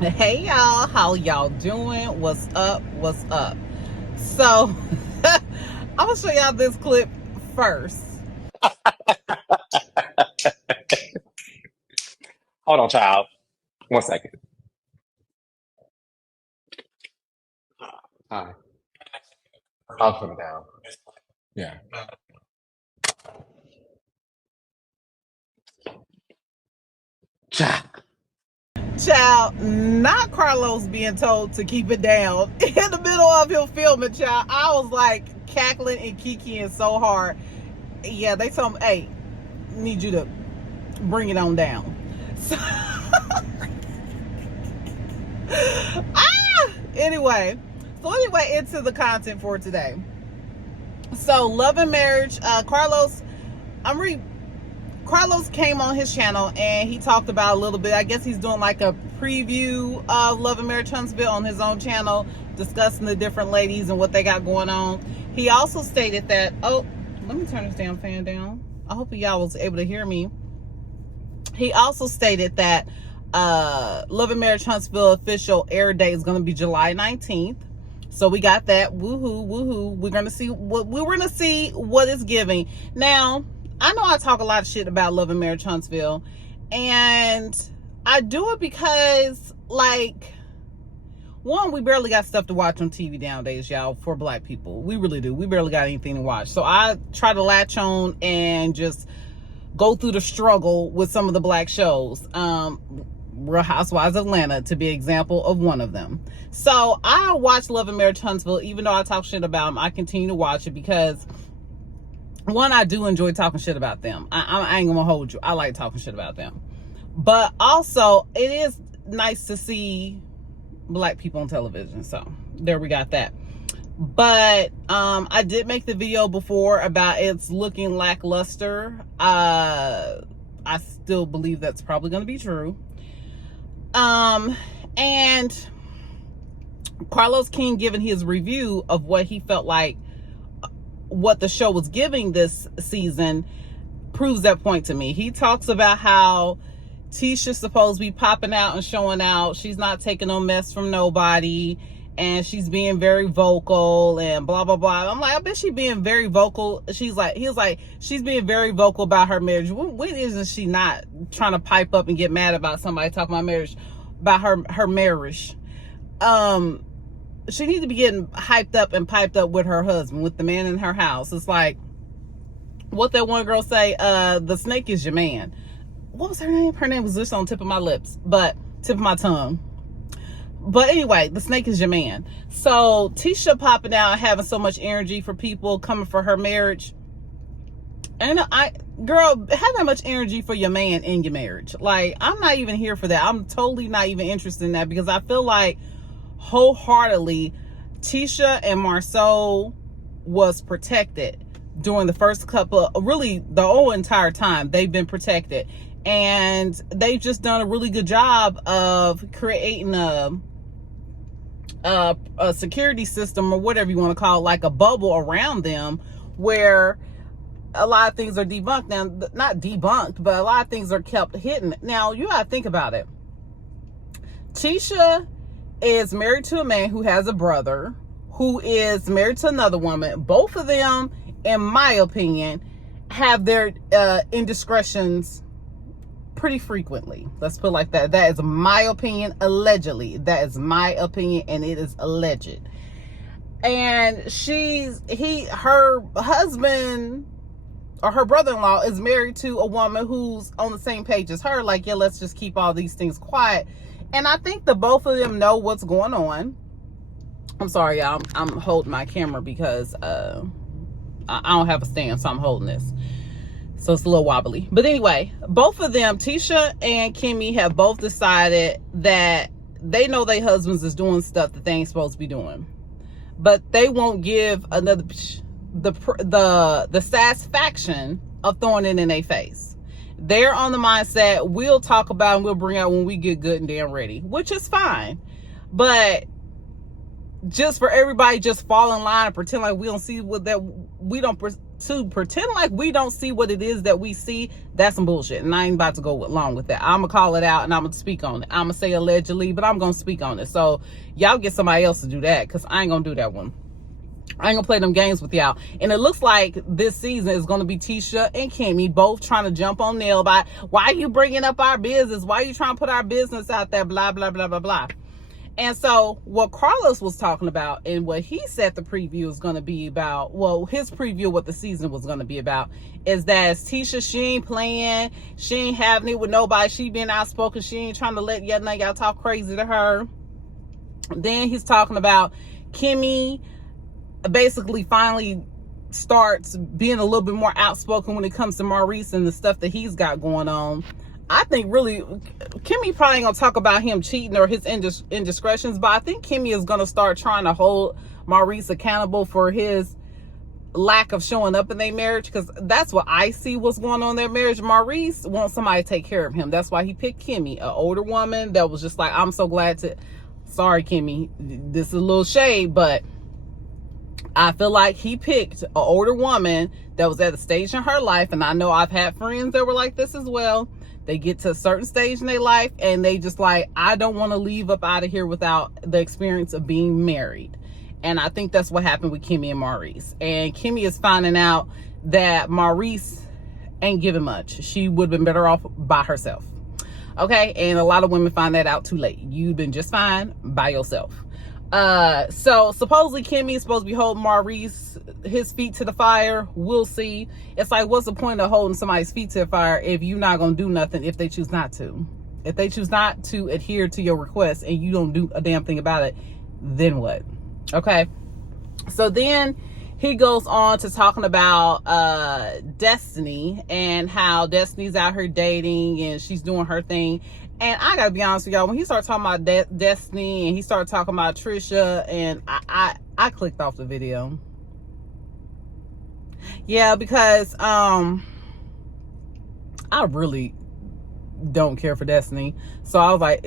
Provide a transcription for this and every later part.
Hey y'all, how y'all doing? What's up? What's up? So, I'm gonna show y'all this clip first. Hold on, child. 1 second. Hi. I'll put it down. Yeah. Child. Child, not Carlos being told to keep it down in the middle of him filming, child. I was like cackling and kikiing so hard. Yeah, they told me, hey, need you to bring it on down. So, anyway, into the content for today. So, Love and Marriage, I'm re Carlos came on his channel and he talked about a little bit. I guess he's doing like a preview of Love and Marriage Huntsville on his own channel, discussing the different ladies and what they got going on. He also stated that, oh, let me turn this damn fan down. I hope y'all was able to hear me. He also stated that Love and Marriage Huntsville official air date is going to be July 19th. So we got that. Woohoo, woohoo. We're going to see what it's giving. Now, I know I talk a lot of shit about Love and Marriage Huntsville, and I do it because, like, one, we barely got stuff to watch on TV nowadays, y'all, for black people. We really do. We barely got anything to watch. So I try to latch on and just go through the struggle with some of the black shows. Real Housewives of Atlanta, to be an example of one of them. So I watch Love and Marriage Huntsville. Even though I talk shit about them, I continue to watch it because, one, I do enjoy talking shit about them. I ain't gonna hold you. I like talking shit about them. But also, it is nice to see black people on television. So there we got that. But I did make the video before about it's looking lackluster. I still believe that's probably going to be true. And Carlos King giving his review of what he felt like what the show was giving this season proves that point to me. He talks about how Tisha's supposed to be popping out and showing out. She's not taking no mess from nobody, and she's being very vocal and blah blah blah. I'm like, I bet she's being very vocal. He was like, she's being very vocal about her marriage. When isn't she not trying to pipe up and get mad about somebody talking about marriage, about her marriage? She needs to be getting hyped up and piped up with her husband, with the man in her house. It's like what that one girl say, the snake is your man. What was her name? Her name was just on the tip of my lips, but tip of my tongue. But anyway, the snake is your man. So Tisha popping out, having so much energy for people coming for her marriage. And girl, have that much energy for your man in your marriage. Like, I'm not even here for that. I'm totally not even interested in that, because I feel like wholeheartedly Tisha and Marceau was protected during the first couple, really the whole entire time they've been protected, and they've just done a really good job of creating a security system, or whatever you want to call it, like a bubble around them, where a lot of things are debunked. Now, not debunked, but a lot of things are kept hidden. Now, you gotta think about it. Tisha is married to a man who has a brother who is married to another woman. Both of them, in my opinion, have their indiscretions pretty frequher Let's put it like that. That is my opinion, allegedly. That is my opinion, and it is alleged. And her husband, or her brother-in-law, is married to a woman who's on the same page as her. Like, yeah, let's just keep all these things quiet. And I think the both of them know what's going on. I'm sorry, y'all. I'm holding my camera because I don't have a stand, so I'm holding this. So it's a little wobbly. But anyway, both of them, Tisha and Kimmy, have both decided that they know their husbands is doing stuff that they ain't supposed to be doing. But they won't give the satisfaction of throwing it in their face. They're on the mindset, we'll talk about and we'll bring out when we get good and damn ready, which is fine. But just for everybody just fall in line and pretend like we don't see what that we don't to pretend like we don't see what it is that we see. That's some bullshit, and I ain't about to go along with that. I'm gonna call it out and I'm gonna speak on it. I'm gonna say allegedly, but I'm gonna speak on it. So y'all get somebody else to do that, because I ain't gonna do that one. I ain't gonna play them games with y'all. And it looks like this season is gonna be Tisha and Kimmy both trying to jump on Nell by, why are you bringing up our business? Why are you trying to put our business out there? Blah, blah, blah, blah, blah. And so what Carlos was talking about and what he said the preview is going to be about, well, his preview of what the season was going to be about, is that Tisha, she ain't playing, she ain't having it with nobody, she being outspoken, she ain't trying to let y'all talk crazy to her. Then he's talking about Kimmy basically finally starts being a little bit more outspoken when it comes to Maurice and the stuff that he's got going on. I think really Kimmy probably ain't gonna talk about him cheating or his indiscretions, but I think Kimmy is gonna start trying to hold Maurice accountable for his lack of showing up in their marriage, because that's what I see what's going on in their marriage. Maurice wants somebody to take care of him. That's why he picked Kimmy, an older woman that was just like, I'm so glad to, sorry Kimmy, this is a little shade, but I feel like he picked an older woman that was at a stage in her life, and I know I've had friends that were like this as well. They get to a certain stage in their life and they just like, I don't want to leave up out of here without the experience of being married. And I think that's what happened with Kimmy and Maurice. And Kimmy is finding out that Maurice ain't giving much. She would have been better off by herself. Okay, and a lot of women find that out too late. You've been just fine by yourself. So supposedly Kimmy is supposed to be holding Maurice, his feet to the fire. We'll see. It's like, what's the point of holding somebody's feet to the fire if you're not gonna do nothing if they choose not to? If they choose not to adhere to your request and you don't do a damn thing about it, then what? Okay. So then he goes on to talking about Destiny and how Destiny's out here dating and she's doing her thing. And I gotta be honest with y'all, when he started talking about Destiny and he started talking about Trisha, and I clicked off the video. Yeah, because I really don't care for Destiny. So I was like,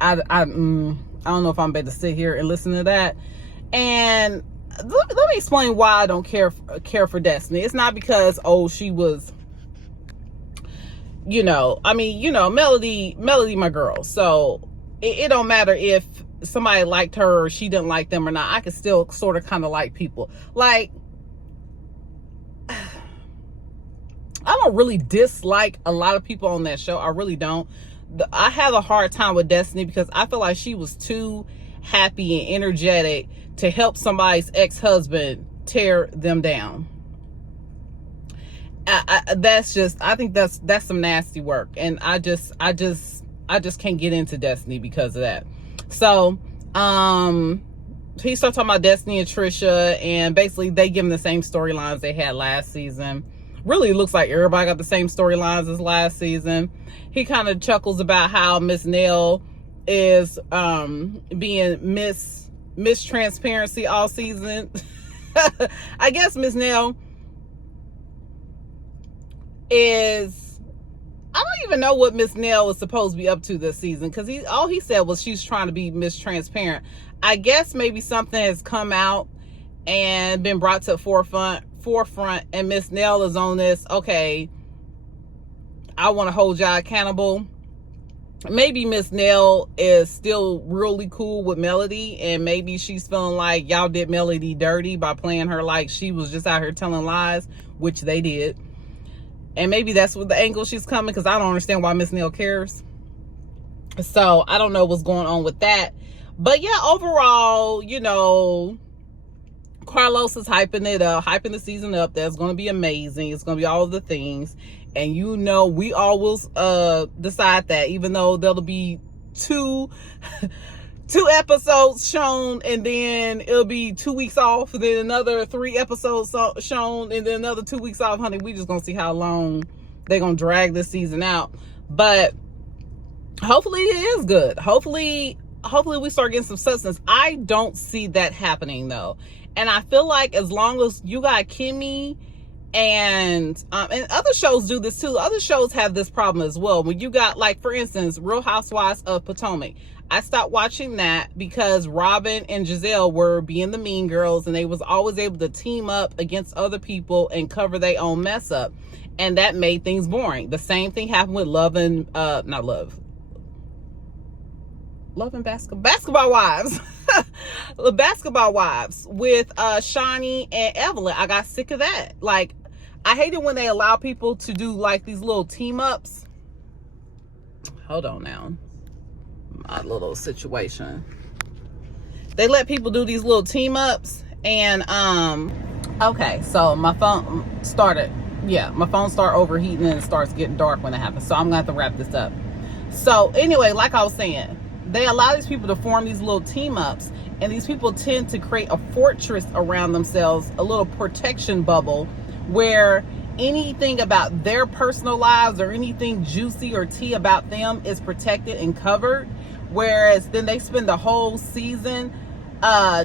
I don't know if I'm better to sit here and listen to that. And let me explain why I don't care for Destiny. It's not because, oh, she was, Melody, my girl. So it don't matter if somebody liked her or she didn't like them or not. I could still sort of kind of like people. Like, I don't really dislike a lot of people on that show. I really don't. I have a hard time with Destiny because I feel like she was too happy and energetic to help somebody's ex-husband tear them down. I think that's some nasty work, and I just can't get into Destiny because of that. So he started talking about Destiny and Trisha, and basically they give them the same storylines they had last season. Really looks like everybody got the same storylines as last season. He kind of chuckles about how Miss Nell is being Miss Transparency all season. I guess Miss Nell is, I don't even know what Miss Nell is supposed to be up to this season, because all he said was she's trying to be Miss Transparent. I guess maybe something has come out and been brought to the forefront, and Miss Nell is on this, okay, I want to hold y'all accountable. Maybe Miss Nell is still really cool with Melody, and maybe she's feeling like y'all did Melody dirty by playing her like she was just out here telling lies, which they did. And maybe that's what the angle she's coming, because I don't understand why Miss Nell cares. So I don't know what's going on with that. But yeah, overall, Carlos is hyping it up, hyping the season up. That's going to be amazing. It's going to be all of the things. And we all will decide that, even though there'll be two episodes shown, and then it'll be 2 weeks off, and then another 3 episodes shown, and then another 2 weeks off. Honey, we just gonna see how long they're gonna drag this season out. But hopefully it is good. Hopefully we start getting some substance. I don't see that happening though. And I feel like as long as you got Kimmy And other shows do this too. Other shows have this problem as well. When you got, like, for instance, Real Housewives of Potomac. I stopped watching that because Robin and Giselle were being the mean girls, and they was always able to team up against other people and cover their own mess up. And that made things boring. The same thing happened with Love and Basketball Wives. The Basketball Wives with Shawnee and Evelyn. I got sick of that. Like, I hate it when they allow people to do, like, these little team ups. Hold on now. My little situation. They let people do these little team ups, and okay, so my phone started overheating, and it starts getting dark when it happens. So I'm gonna have to wrap this up. So anyway, like I was saying, they allow these people to form these little team ups, and these people tend to create a fortress around themselves, a little protection bubble, where anything about their personal lives or anything juicy or tea about them is protected and covered. Whereas then they spend the whole season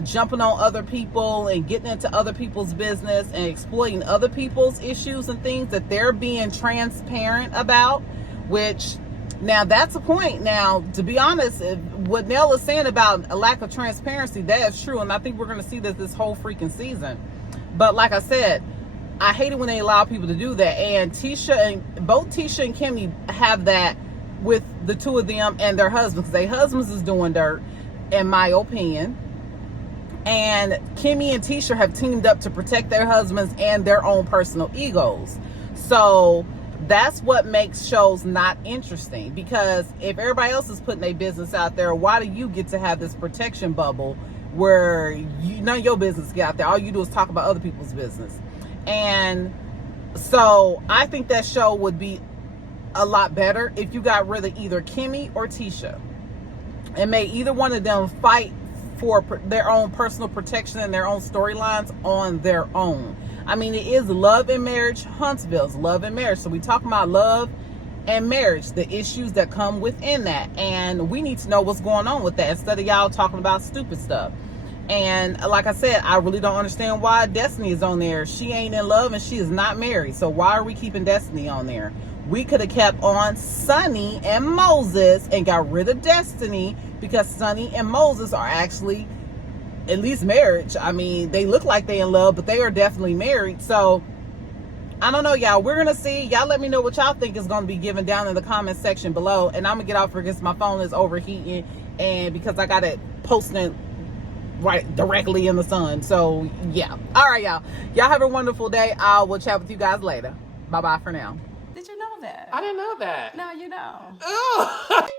jumping on other people and getting into other people's business and exploiting other people's issues and things that they're being transparent about, which, now that's a point. Now, to be honest, what Nell is saying about a lack of transparency, that is true. And I think we're going to see this whole freaking season. But like I said, I hate it when they allow people to do that. And both Tisha and Kimmy have that with the two of them and their husbands. Their husbands is doing dirt, in my opinion. And Kimmy and Tisha have teamed up to protect their husbands and their own personal egos. So that's what makes shows not interesting, because if everybody else is putting their business out there, why do you get to have this protection bubble where none of your business get out there? All you do is talk about other people's business. And so I think that show would be a lot better if you got rid of either Kimmy or Tisha and made either one of them fight for their own personal protection and their own storylines on their own. I mean, it is Love and Marriage. Huntsville's Love and Marriage. So we talking about love and marriage, the issues that come within that. And we need to know what's going on with that instead of y'all talking about stupid stuff. And like I said, I really don't understand why Destiny is on there. She ain't in love and she is not married. So why are we keeping Destiny on there? We could have kept on Sonny and Moses and got rid of Destiny, because Sonny and Moses are actually at least marriage. I mean, they look like they in love, but they are definitely married. So I don't know, y'all. We're gonna see. Y'all let me know what y'all think is gonna be given down in the comment section below. And I'm gonna get off because my phone is overheating, and because I got it posting right directly in the sun. So yeah. All right, y'all. Y'all have a wonderful day. I will chat with you guys later. Bye bye for now. Did you know that? I didn't know that. Now you know. Ugh.